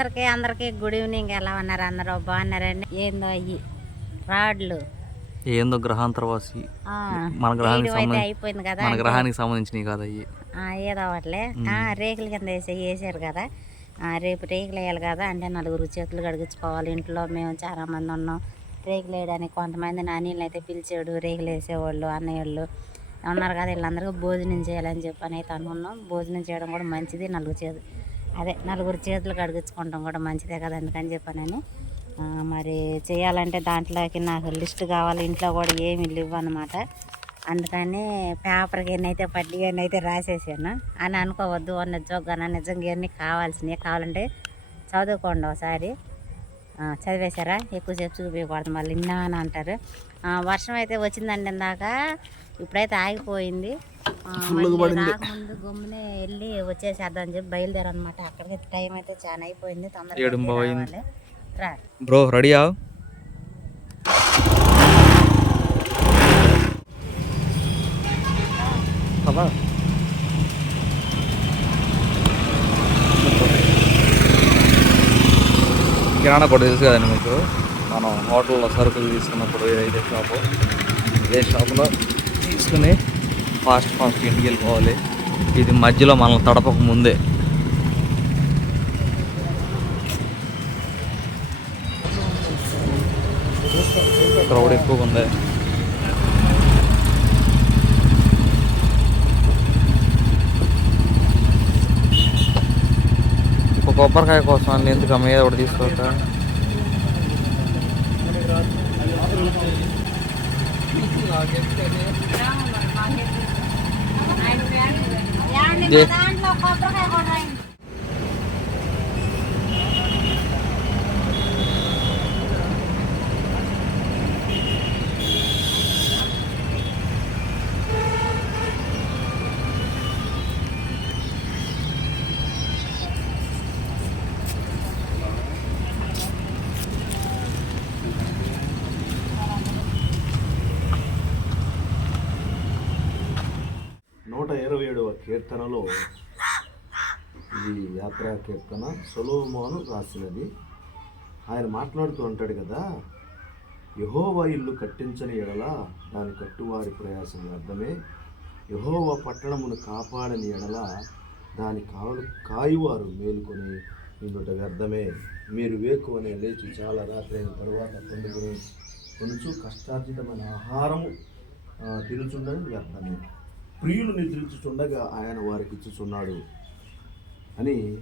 ప్రేక్షకులందరికీ అందరికీ good evening ఎలా ఉన్నారు అందరూ? బాగున్నారండి? ఏందో అయ్యి రాడ్లు. ఏందో గ్రహాంతరవాసి. ఆ, మన గ్రహానికి అయిపోయింది కదా మన గ్రహానికి సంబంధించినవి కాదు అయ్యి. ఆ, ఏదో ఒకట్లే. ఆ, రేకుల కింద వేసి వేసారు కదా. ఆ, రేపు రేకులు వేయాలి కదా అంటే నలుగురు చేతులు కడిగించుకోవాలి. ఇంట్లో మేము చాలా మంది ఉన్నాం. రేకులు వేయడానికి కొంతమంది నానీళ్ళు అయితే పిలిచాడు రేకులు వేసేవాళ్ళు అన్నయ్యోళ్ళు ఉన్నారు కదా. వీళ్ళందరికీ భోజనం చేయాలని చెప్పి అని అయితే అనుకున్నాం. భోజనం చేయడం కూడా మంచిది. నలుగురు చేతులు అదే నలుగురు చేతులు కడిగించుకోవడం కూడా మంచిదే కదా అందుకని చెప్పా నేను. మరి చేయాలంటే దాంట్లోకి నాకు లిస్ట్ కావాలి ఇంట్లో కూడా ఏమి లేవు అనమాట అందుకని పేపర్కి ఎన్నైతే పడ్డి ఎన్నైతే రాసేసాను అని అనుకోవద్దు అన్న జోగ్గాన నిజంగా ఇవన్నీ కావాల్సినవి కావాలంటే చదువుకోండి ఒకసారి. చదివేశారా? ఎక్కువసేపు చూపించకూడదు మళ్ళీ ఇన్నా అని అంటారు వర్షం అయితే వచ్చిందండి ఇందాక. ఇప్పుడైతే ఆగిపోయింది. రాకముందు గమ్మునే వెళ్ళి వచ్చేసేద్దాం అని చెప్పి బయలుదేరనమాట. అక్కడికి టైం అయితే చాలా అయిపోయింది. తొందరగా బ్రో రెడీయా? కదా కిరాణా కొట్టు తెలుసు కదండి మీకు? మనం హోటల్లో సరుకులు తీసుకున్నప్పుడు ఏదైతే షాపు ఏ షాపులో తీసుకుని ఫాస్ట్ ఫాస్ట్ ఇంటికి వెళ్ళిపోవాలి ఇది మధ్యలో మనల్ని తడపక ముందే. క్రౌడ్ ఎక్కువగా ఉంది. ఒక కొబ్బరికాయ కోసం అని ఎందుకు మీద ఒకటి తీసుకోవచ్చా ఏ- దాంట్లో కొబ్బరికాయ కూడా నూట ఇరవై ఏడవ కీర్తనలో ఇది యాత్రా కీర్తన. సొలోమోను రాసినది. ఆయన మాట్లాడుతూ అంటాడు కదా యహోవా ఇల్లు కట్టించని ఎడల దాని కట్టువారి ప్రయాసం అర్థమే. యహోవా పట్టణమును కాపాడని ఎడల దాని కావలు కాయువారు మేలుకొని ఇందుట వ్యర్థమే. మీరు వేకువనే లేచి చాలా రాత్రి అయిన తర్వాత పండుగ కొనుచు కష్టార్జితమైన ఆహారము తిరుచుండని వ్యర్థమే. ప్రియులు నిద్రించుచుండగా ఆయన వారికి ఇచ్చుచున్నాడు అని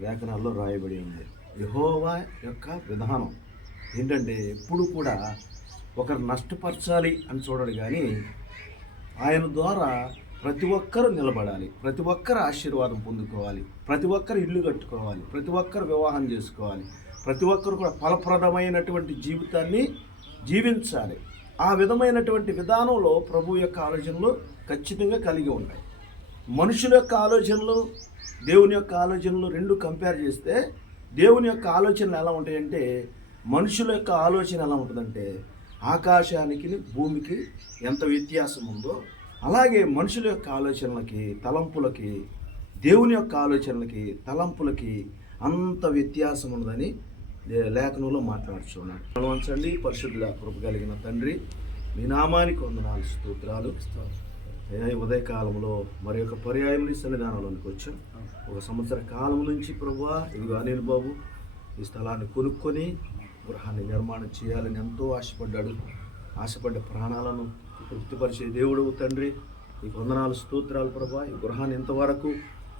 లేఖనాల్లో రాయబడి ఉంది. యహోవా యొక్క విధానం ఏంటంటే ఎప్పుడు కూడా ఒకరు నష్టపరచాలి అని చూడడు కానీ ఆయన ద్వారా ప్రతి ఒక్కరు నిలబడాలి. ప్రతి ఒక్కరు ఆశీర్వాదం పొందుకోవాలి. ప్రతి ఒక్కరు ఇల్లు కట్టుకోవాలి. ప్రతి ఒక్కరు వివాహం చేసుకోవాలి. ప్రతి ఒక్కరు కూడా ఫలప్రదమైనటువంటి జీవితాన్ని జీవించాలి. ఆ విధమైనటువంటి విధానంలో ప్రభు యొక్క ఆలోచనలు ఖచ్చితంగా కలిగి ఉన్నాయి. మనుషుల యొక్క ఆలోచనలు దేవుని యొక్క ఆలోచనలు రెండు కంపేర్ చేస్తే దేవుని యొక్క ఆలోచనలు ఎలా ఉంటాయంటే మనుషుల యొక్క ఆలోచన ఎలా ఉంటుందంటే ఆకాశానికి భూమికి ఎంత వ్యత్యాసం ఉందో అలాగే మనుషుల యొక్క ఆలోచనలకి తలంపులకి దేవుని యొక్క ఆలోచనలకి తలంపులకి అంత వ్యత్యాసం ఉన్నదని లేఖనంలో మాట్లాడుచున్నాడు. బలవంచండి పరిశుద్ధుల కృప కలిగిన తండ్రి మీ నామానికి వందనాలు స్తోత్రాలు. ఉదయకాలంలో మరి యొక్క పర్యాయం నీ సన్నిధానంలోనికి వచ్చాం. ఒక సంవత్సర కాలం నుంచి ప్రభా ఇదిగో అనిల్ బాబు ఈ స్థలాన్ని కొనుక్కొని గృహాన్ని నిర్మాణం చేయాలని ఎంతో ఆశపడ్డాడు. ఆశపడ్డ ప్రాణాలను తృప్తిపరిచే దేవుడు తండ్రి. ఈ వందనాలు స్తోత్రాలు ప్రభా ఈ గృహాన్ని ఇంతవరకు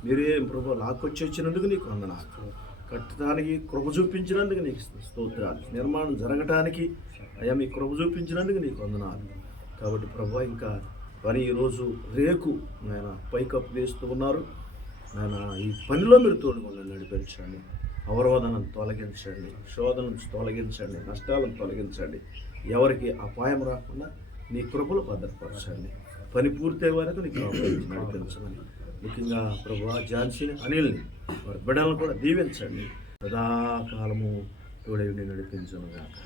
మీరే ప్రభు లాక్కొచ్చి వచ్చినందుకు నీకు వందనాలు. కట్టడానికి కృప చూపించినందుకు నీకు స్తోత్రాలు. నిర్మాణం జరగటానికి అయ్యా మీ కృప చూపించినందుకు నీకు వందనాలు. కాబట్టి ప్రభా ఇంకా పని ఈరోజు రేకు ఆయన పైకప్పు వేస్తూ ఉన్నారు. ఆయన ఈ పనిలో మీరు తోడుకుండా నడిపించండి. అవరోధనను తొలగించండి. శోధనను తొలగించండి. నష్టాలను తొలగించండి. ఎవరికి అపాయం రాకుండా నీ కృపలు భద్రపరచండి. పని పూర్తయ్యే వరకు నీకు కాపాడించి ముఖ్యంగా ప్రభు ఝాన్సీని అనిల్ని వారి బిడ్డలను కూడా దీవించండి. సదాకాలము తోడేవి నడిపించను గాక.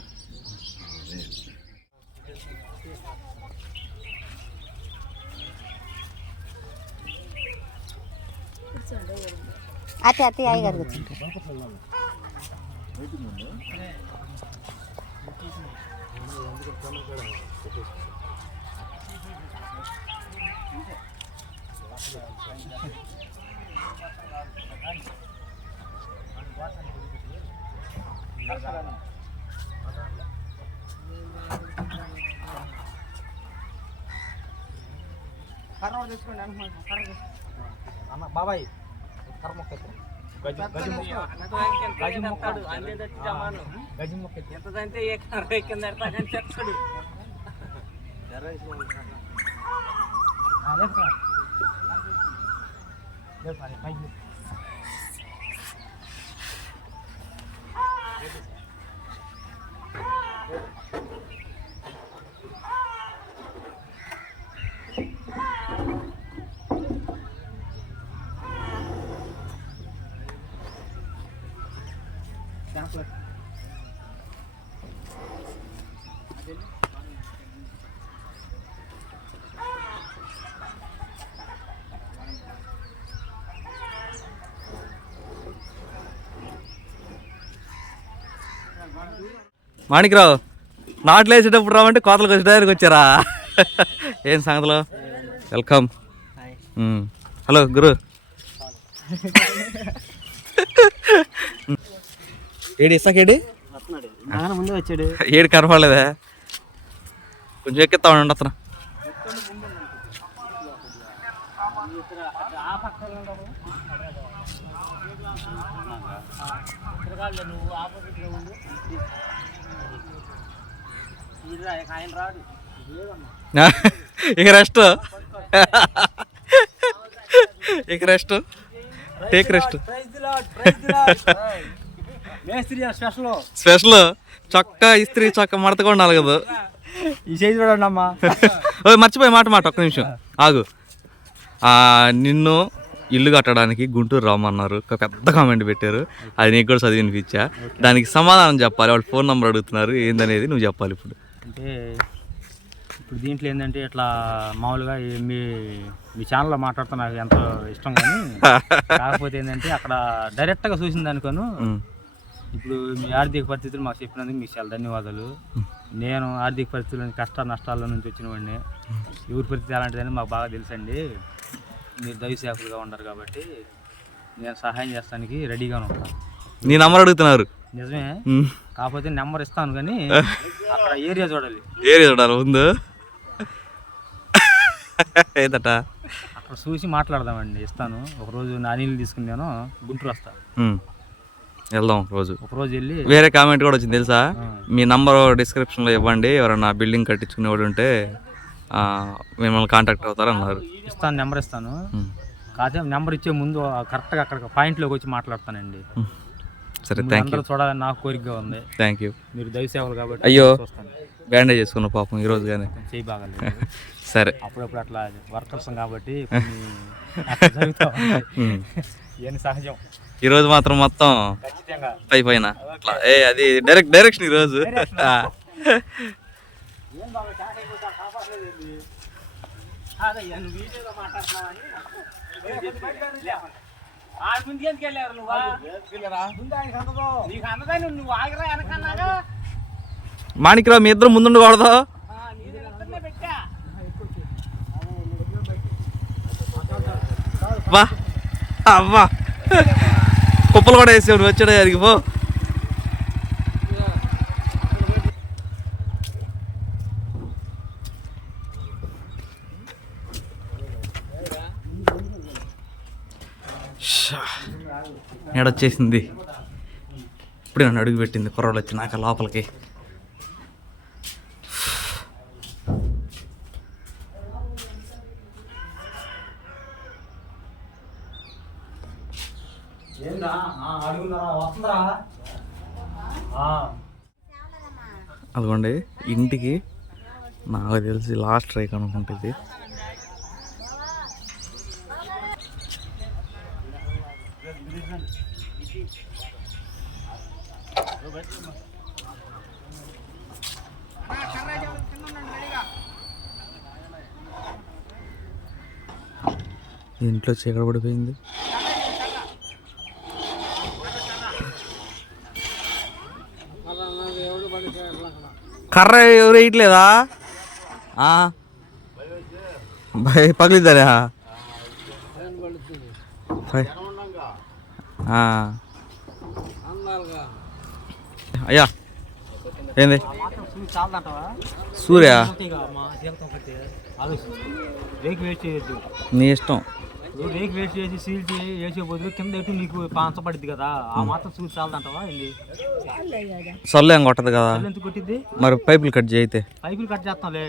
అతి అతి అన్న బాబాయ్ కర్ర మొక్క ఎత్తు. గజం గజం మొక్క గజం మొక్క. గజం మొక్క ఎత్తు. ఆ, లేపు రా. లేపు రా, పైకి మాణిక్రావు నాట్లు వేసేటప్పుడు రావంటే కోతలకు వచ్చే దగ్గరికి వచ్చారా? ఏం సంగతులు? వెల్కమ్. హలో గురు. ఏడి ఇస్తాకేడి ఏడు? కనపడలేదా? కొంచెం ఎక్కిస్తా ఉండండి అతను. ఇక రెస్ట్. ఇక రెస్ట్. Take rest. స్పెషల్. చొక్కా ఇస్త్రీ చొక్కా మడత కూడా నలగదు మర్చిపోయి మాట మాట ఒక్క నిమిషం. ఆగు. నిన్ను ఇల్లు కట్టడానికి గుంటూరు రామన్నారు ఒక పెద్ద కామెంట్ పెట్టారు. అది నీకు కూడా చదివి వినిపించా దానికి సమాధానం చెప్పాలి. వాళ్ళు ఫోన్ నెంబర్ అడుగుతున్నారు. ఏందనేది నువ్వు చెప్పాలి ఇప్పుడు. ఇప్పుడు దీంట్లో ఏంటంటే ఇట్లా మామూలుగా మీ మీ ఛానల్లో మాట్లాడుతూ నాకు ఎంతో ఇష్టం కానీ కాకపోతే ఏంటంటే అక్కడ డైరెక్ట్గా చూసిన దానికను ఉమ్. ఇప్పుడు మీ ఆర్థిక పరిస్థితులు మాకు చెప్పినందుకు మీకు చాలా ధన్యవాదాలు. నేను ఆర్థిక పరిస్థితుల కష్ట నష్టాల నుంచి వచ్చిన వాడిని. ఎవరి పరిస్థితి ఎలాంటిదని మాకు బాగా తెలుసండి. మీరు దైవసేవకులుగా ఉన్నారు కాబట్టి నేను సహాయం చేస్తానికి రెడీగానే ఉంటాను నీ నెంబర్ అడుగుతున్నారు. నిజమే. కాకపోతే నెంబర్ ఇస్తాను కానీ అక్కడ ఏరియా చూడాలి. ఏరి చూడాలి ముందు. ఏదట? అక్కడ చూసి మాట్లాడదామండి ఇస్తాను. ఒకరోజు నా నీళ్ళు తీసుకుని నేను గుంటూరు వస్తా. వెళ్దాం రోజు. ఒకరోజు వెళ్ళి వేరే కామెంట్ కూడా వచ్చింది తెలుసా. మీ నంబర్ డిస్క్రిప్షన్లో ఇవ్వండి ఎవరైనా బిల్డింగ్ కట్టించుకునేవాడు ఉంటే ఆ, మిమ్మల్ని కాంటాక్ట్ అవుతారు అన్నారు. ఇస్తాను నెంబర్ ఇస్తాను. కాకపోతే నెంబర్ ఇచ్చే ముందు కరెక్ట్గా అక్కడ పాయింట్లోకి వచ్చి మాట్లాడతానండి. సరే థ్యాంక్ యూ చూడాలని నాకు కోరికగా ఉంది. థ్యాంక్ యూ మీరు దైవ సేవలు కాబట్టి అయ్యో. బ్యాండేజ్ చేసుకున్న పాపం ఈరోజు కానీ చేయి బాగాలేదు సరే. అప్పుడప్పుడు అట్లా వర్కర్స్ కాబట్టి. ఇవన్నీ సహజం. ఈరోజు మాత్రం మొత్తం పై పైన అట్లా ఏ అది డైరెక్ట్ డైరెక్షన్ ఈరోజు ఆ. ఏం బాగా షాక్ అయిపోతా కాపాడలేదు అదయ్యా నువ్వు? వీడియోలో మాట్లాడుతున్నావని ఆ ముందు ఎందుకు వెళ్ళారు నువ్వు నీకు అందదని నువ్వు ఆగరా వెనకన్నాగా. మాణిక్రావు మీ ఇద్దరు ముందుండకూడదు నీది ఇద్దరినే పెట్టా. వా. అవ్వా. కుప్పలు కూడా వేసావు నువ్వు వచ్చాడు గారికి పో. ఏడొచ్చేసింది. ఇప్పుడే నన్ను అడుగు పెట్టింది కుర్రోళ్ళు వచ్చి నాక లోపలికి. అదిగోండి ఇంటికి నాకు తెలిసి లాస్ట్ రైక్ అనుకుంటుంది ఇంట్లో చీకటి పడిపోయింది. కర్ర ఎవరు వేయట్లేదా భయ పగిలిద్దానే అయ్యా. ఏంది? సూర్య? నీ ఇష్టం. రేకు వేస్ట్ చేసి సీల్ వేసే బదులు కింద ఎటు నీకు పాంచబడిద్ది కదా? ఆ మాత్రం చూసి చాలదంటావా ఏంది? సొల్లు ఏం కొట్టదు కదా. ఎంత కొట్టిద్ది? మరి పైపులు కట్ చేయతే. పైపులు కట్ చేస్తాంలే.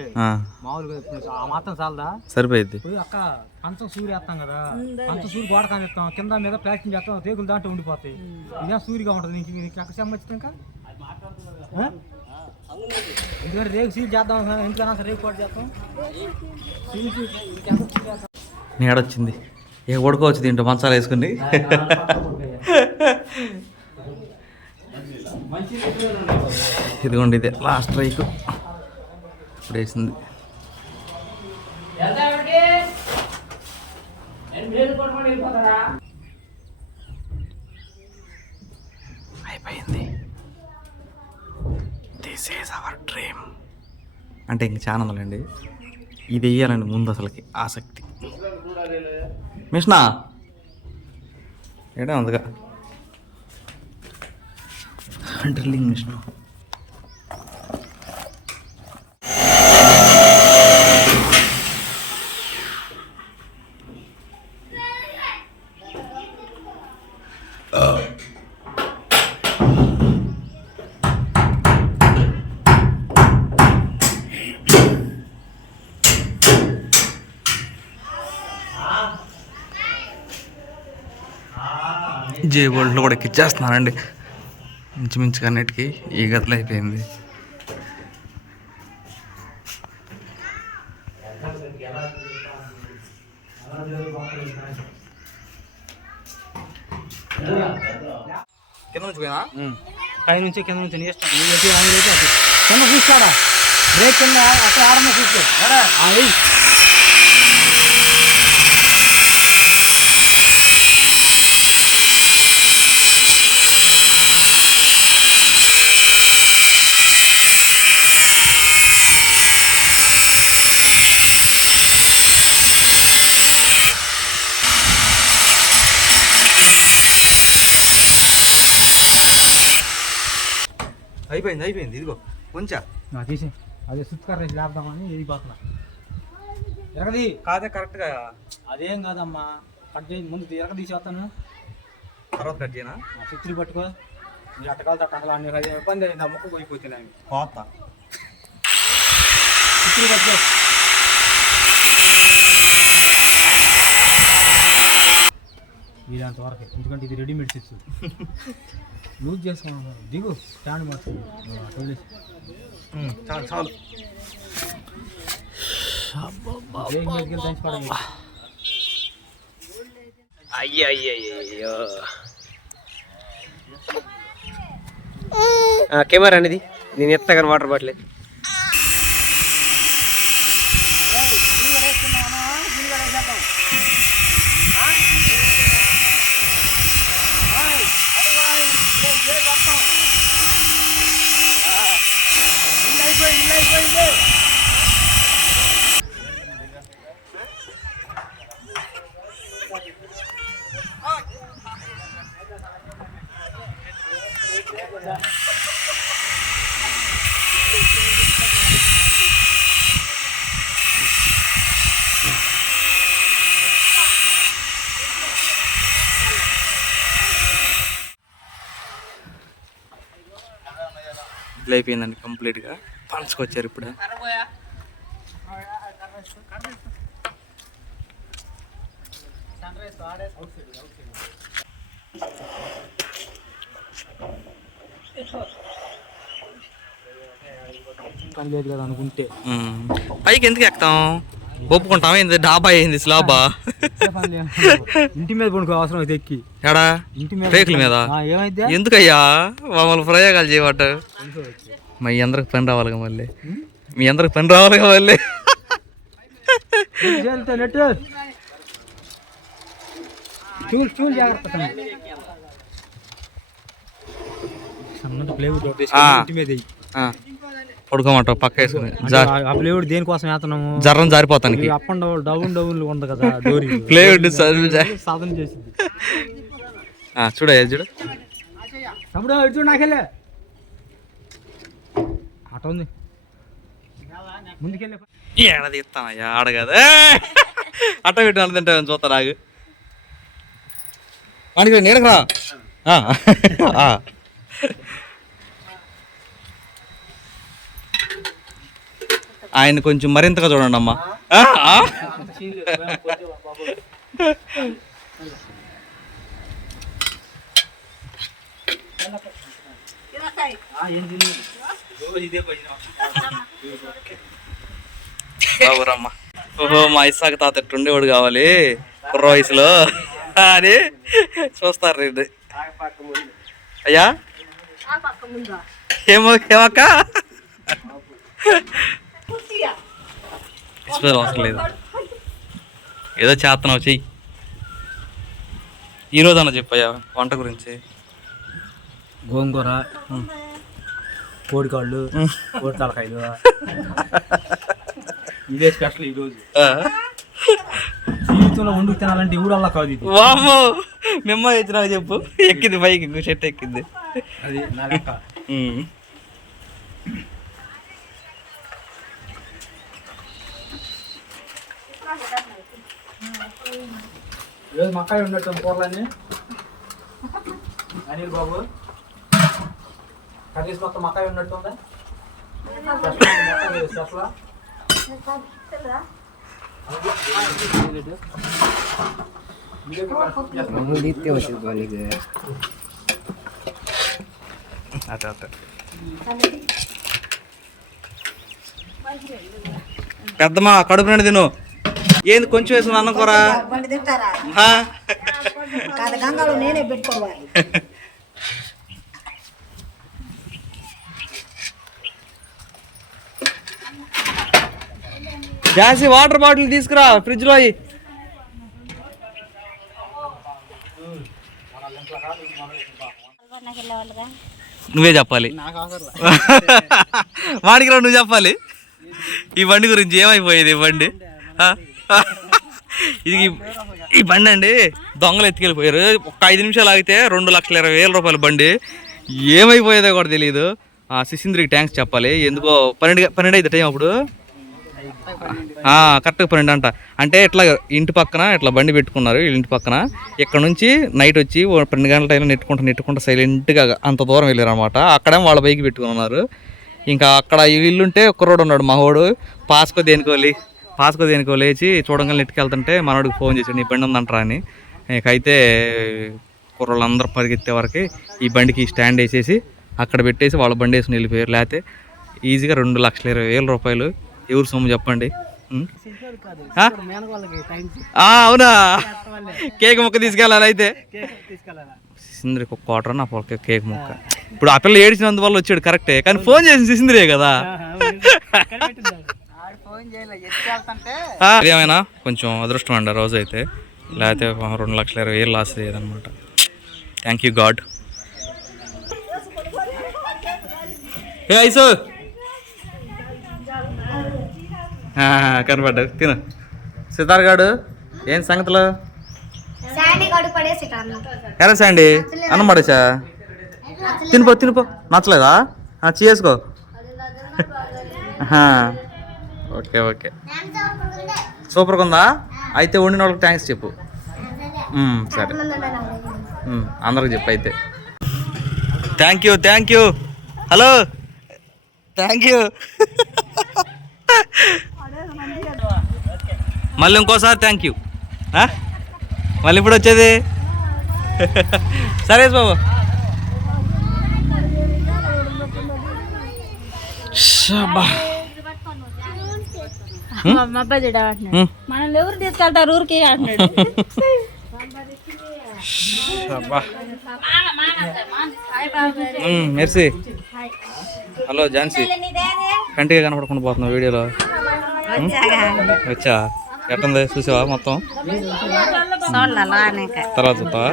మామూలుగా ఆ మాత్రం చాలదా? సరిపోయింది అక్క పంచం సూర్య వేస్తాం కదా. పంచం సూర్య గోడ కానిస్తాం కింద మీద ప్లాస్టింగ్ చేస్తాం. తేగులు దాంట్లో ఉండిపోతాయి. ఇదే సూర్యగా ఉంటుంది? నీకు నీకు అక్క సెమ్మొచ్చింది ఇంకా? ఎందుకంటే రేపు సీల్ చేద్దాం ఎందుకన్నా సరే రేపు కూడా చేస్తాం. సీల్ చూ- ఇంకెంత సీల్ చేస్తాం? నీడొచ్చింది ఏ ఉడకోవచ్చు దీంట్లో మంచాలు వేసుకుని. ఇదిగోండి ఇదే లాస్ట్ రైక్ ఇప్పుడు వేసింది. అయిపోయింది. దిస్ ఈజ్ అవర్ డ్రీమ్ అంటే ఇంక చాలా ఉందండి ఇది వేయాలండి ముందు అసలుకి ఆసక్తి. మిషనా ఏడా ఉందిగా డ్రిల్లింగ్ మిషన్ జే వరల్డ్లో కూడా ఎక్కిచ్చేస్తున్నానండి ఇంచుమించుగా అన్నిటికీ ఈ గదులు అయిపోయింది. కింద నుంచి పోయినా? పై నుంచి కింద నుంచి ఇష్టం. కింద చూస్తాడా? బ్రేక్ కింద అక్కడ ఆడమే చూసుకో. అయిపోయింది అయిపోయింది ఇదిగో కొంచెం నా తీసి అదే సుత్కర్ రేసి లేపుదామని వెళ్ళిపోతున్నా ఎరగది కాదే కరెక్ట్గా అదేం కాదమ్మా కట్ చేయి ముందు ఎరగ తీసేస్తాను తర్వాత కట్ చేయనా సుత్రి పట్టుకో నీ అట్టకాలు తట్టకాలు అన్ని ఇబ్బంది అయింది ఆ ముక్క పోయిపోతున్నాయి కోత సుత్రి పట్టుకో వీలంత వరకు ఎందుకంటే ఇది రెడీమేడ్ చిప్స్ లూజ్ చేసుకున్నాను దిగు స్టాండ్ మార్చు వదిలేసి. చాలు చాలు. బ్రేక్ మీదకి దంచి పడేయి. అయ్యో కెమెరా అనేది. నేను ఎత్తగానే వాటర్ బాటిల్ ఇట్లా అయిపోయిందండి కంప్లీట్గా. పంచుకొచ్చారు ఇప్పుడే. పని లేదు కదా అనుకుంటే. పైకి ఎందుకు ఎక్కుతాం? ఒప్పుకుంటాం. ఏంది? డాబా అయింది స్లాబా. ఇంటి మీద పడుకో అవసరం అయితే ఎక్కి. ఎడా? ఇంటి మీద రేకుల మీద? ఎందుకయ్యా? మమ్మల్ని ప్రయోగాలు చేయబట్ట మీ అందరికి పని రావాలిగా మళ్ళీ. మీ అందరికి పని రావాలిగా మళ్ళీ. పడుకోమంటావు పక్క వేసుకుని. జా ఆ ప్లేవుడ్ దేనికోసం వేస్తున్నాము జర్రం జారిపోతానికి. Up and down down down ఉంది కదా డోరీ. ప్లేవుడ్ సాధన చేసింది. ఆ, చూడు చూడు. తమ్ముడు చూడు నాకెళ్ళే. ఆట ఉంది ముందుకెళ్ళి. ఏడ తీస్తానయ్యా ఆడ కదా అట్ట పెట్టి తింటా చూస్తా నాకు. వాడికి నీడకు రా. ఆయన కొంచెం మరింతగా చూడండి అమ్మా. ఆ, ఆ. బాబురమ్మ ఓహో మా ఇసాక తాత ఎట్టుండేవాడు కావాలి? కుర్ర వయసులో. అని చూస్తారు రండి అయ్యా? ఏమో ఏమక్క అవసరం లేదు. ఏదో చేస్తున్నావు చెయ్యి. ఈరోజు అన్న చెప్పయ్యా వంట గురించి. గోంగూర కోడికాళ్ళు కోడి తలకాయలు. ఇదే స్పెషల్ ఈ రోజు. ఆ. జీవితంలో వండుకు తినాలంటే ఊరల్లా కాదు ఇది. వామ్మో. మిమ్మ ఇచ్చినా చెప్పు. ఎక్కింది పైకి ఇంకో చెట్టు ఎక్కింది. అది నా లెక్క. ఈరోజు మక్కాయ ఉన్నట్టు కూరలన్నీ. అనిల్ బాబు. కర్రీస్ మొత్తం మక్కాయ ఉన్నట్టు ఉందా? స్పెషల్ అదే అదే పెద్దమ్మా కడుపు నిండి తిను. ఏంది కొంచెం వేసుకుని అన్నం కూర? నేనే పెట్టుకోవాలి. గ్యాస్ వాటర్ బాటిల్ తీసుకురా ఫ్రిడ్జ్లో నువ్వే చెప్పాలి. వాడికి రా నువ్వు చెప్పాలి. ఈ బండి గురించి ఏమైపోయేది ఈ బండి? ఇది ఈ- బండి అండి దొంగలు ఎత్తుకెళ్ళిపోయారు. ఒక ఐదు నిమిషాలు ఆగితే రెండు లక్షల ఇరవై వేల రూపాయల బండి. ఏమైపోయేదో కూడా తెలియదు ఆ శిశింద్రికి ట్యాంక్స్ చెప్పాలి. ఎందుకో పన్నెండు పన్నెండు అయితే టైం అప్పుడు. కరెక్ట్గా పన్నెండు అంట. అంటే ఇట్లా ఇంటి పక్కన ఇట్లా బండి పెట్టుకున్నారు ఇంటి పక్కన. ఇక్కడ నుంచి నైట్ వచ్చి పన్నెండు గంటల టైంలో నెట్టుకుంటా నెట్టుకుంటా సైలెంట్గా అంత దూరం వెళ్ళారు అనమాట అక్కడే వాళ్ళ బైక్ పెట్టుకుని ఉన్నారు ఇంకా అక్కడ వీళ్ళుంటే ఇల్లుంటే కుర్రోడు ఉన్నాడు మావాడు పాస్కో దేనికోలి పాస్కో దేనికో లేచి చూడంగా నెట్టుకెళ్తుంటే మనోడికి ఫోన్ చేశాడు నీ బండి ఉందంటరా అని. ఇకైతే కుర్రోళ్ళందరూ పరిగెత్తే వరకు ఈ బండికి స్టాండ్ వేసేసి అక్కడ పెట్టేసి వాళ్ళ బండి వేసుకుని వెళ్ళిపోయారు. లేకపోతే ఈజీగా రెండు లక్షల ఇరవై వేల రూపాయలు ఎవరు సొమ్ము చెప్పండి? ఉం? ఆ? ఆ, అవునా? కేక్ ముక్క తీసుకెళ్ళాలి అయితే. సిసింద్రికి ఒక క్వార్టర్ నా పొలకి కేక్ ముక్క? ఇప్పుడు ఆ పిల్ల ఏడిచినందువల్ల వచ్చాడు కరెక్టే. కానీ ఫోన్ చేసి సిసింద్రియే కదా. ఆ, ఏమైనా? కొంచెం అదృష్టం అండి ఆ రోజు అయితే. లేకపోతే రెండు లక్షల ఇరవై వేలు లాస్ అయ్యేదన్నమాట. థ్యాంక్ యూ గాడ్ ఏ ఐసు కనపడ్డాడు తిను. సితార్ గాడు ఏం సంగతులు? శాండీ ఎలా అండి అన్నం పడేసా? తినిపో తినిపో. నచ్చలేదా? చేసుకో. Okay okay. సూపర్గా ఉందా? అయితే వండిన వాళ్ళకి థ్యాంక్స్ చెప్పు. సరే. అందరికి చెప్పు అయితే. Thank you thank you hello thank you మళ్ళీ ఇంకోసారి థ్యాంక్ యూ మళ్ళీ ఇప్పుడు వచ్చేది? సరే బాబు. మా అబ్బాయి. మనం ఎవరు తీసుకెళ్తారు ఊరికి అంటున్నాడు. Mercy hello Jhansi. కంటిగా కనపడకుండా పోతున్నావు వీడియోలో. వచ్చా ఎట్టుంది చూసావా మొత్తం? తర్వాత చూస్తావా?